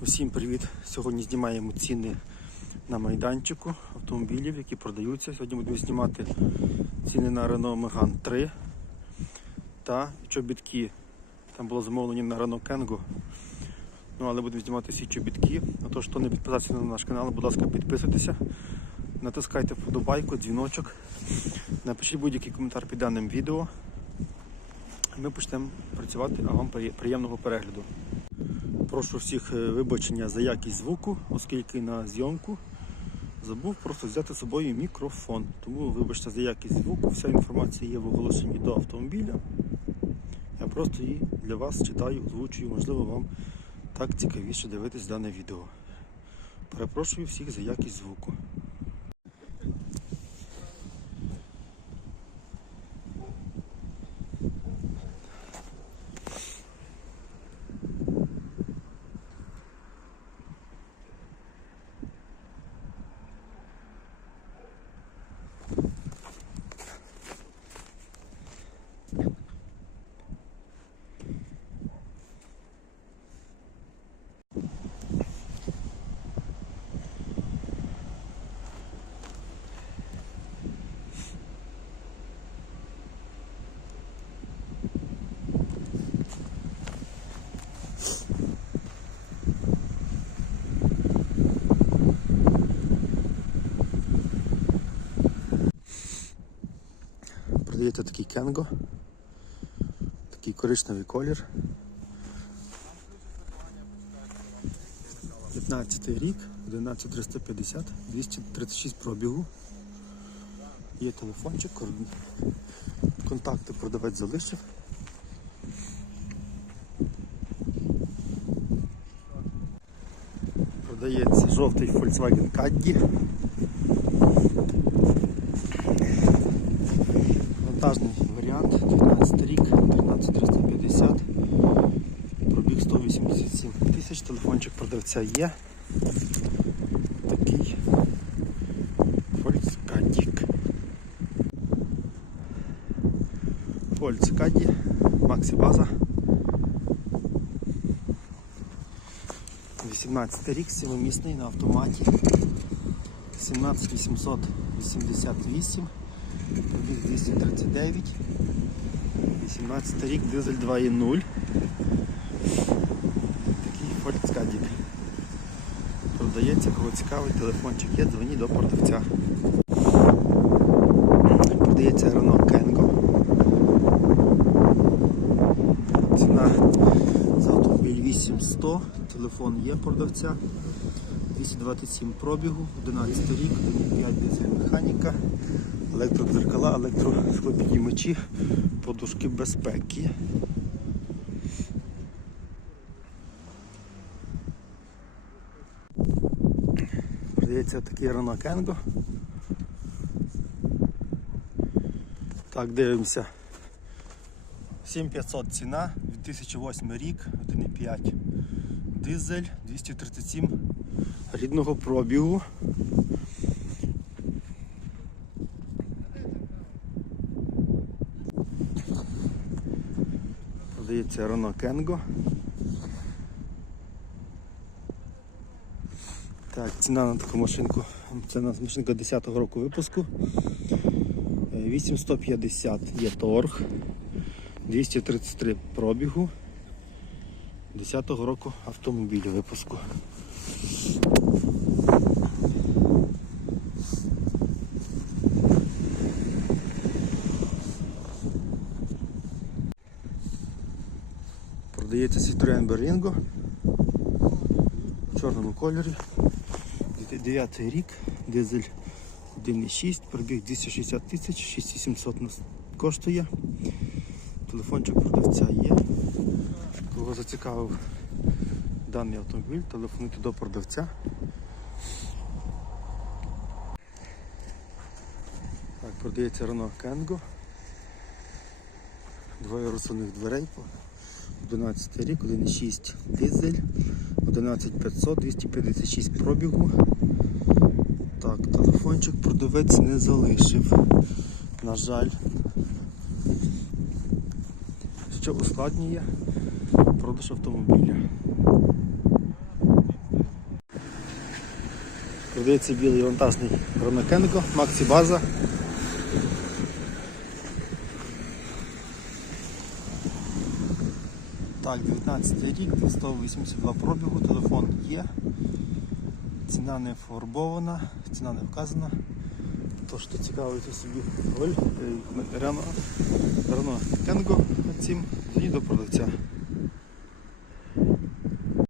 Усім привіт! Сьогодні знімаємо ціни на майданчику автомобілів, які продаються. Сьогодні будемо знімати ціни на Renault Megane 3 та чобітки. Там було замовлення на Renault Kangoo. Ну, але будемо знімати всі чобітки. Отож, хто не підписався на наш канал, будь ласка, підписуйтеся. Натискайте вподобайку, дзвіночок. Напишіть будь-який коментар під даним відео. Ми почнемо працювати, а вам приємного перегляду. Прошу всіх е, вибачення за якість звуку, оскільки на зйомку забув просто взяти з собою мікрофон. Тому вибачте за якість звуку, вся інформація є в оголошенні до автомобіля. Я просто її для вас читаю, озвучую, можливо, вам так цікавіше дивитись дане відео. Перепрошую всіх за якість звуку. Продається такий кенго. Такий коричневий колір. 15 рік, 11350, 236 пробігу. Є телефончик, контакти продавець залишив. Продається жовтий Volkswagen Caddy. Вантажний варіант, 19 рік, 13350, пробіг 187 тисяч, телефончик продавця є. Такий Volkswagen. Volkswagen, Maxi База. 18 рік, сімимісний на автоматі. 17888. Пробіг 239. 18 рік, дизель 2.0. Такий Volkswagen. Продається, кого цікавий, телефончик є, дзвоніть до продавця. Продається Renault Kangoo. Ціна за автомобіль 8100, телефон є продавця. 227 пробігу, 11 рік, 1,5 дизель механіка, електродзеркала, електросклопідіймачі, подушки безпеки. Продається такий Renault Kangoo. Так, дивимося. 7500 ціна, 2008 рік, 1,5 дизель, 237 рідного пробігу. Продається Renault Kangoo. Так, ціна на таку машинку. Це у нас машинка 10-го року випуску. Е, 8150 є торг. 233 пробігу. 10-го року автомобілю випуску. Продається Citroen Berlingo в чорному кольорі. 9 рік, дизель 1,6, пробіг 260 тисяч, 6700 нас коштує. Телефончик продавця є. Кого зацікавив даний автомобіль, телефонуйте до продавця. Так, продається Renault Kangoo. Двоє розсувних дверей. 11 рік, 1,6 дизель, 11500, 256 пробігу. Так, телефончик продавець не залишив. На жаль. Що ускладнює продаж автомобіля. Продається білий вантажний Ромекенко, Максі База. Так, 19 рік, 182 пробігу, телефон є. Ціна не фарбована, ціна не вказана. Тож, хто цікавиться собі е, Рено, Кенго цим, до продавця.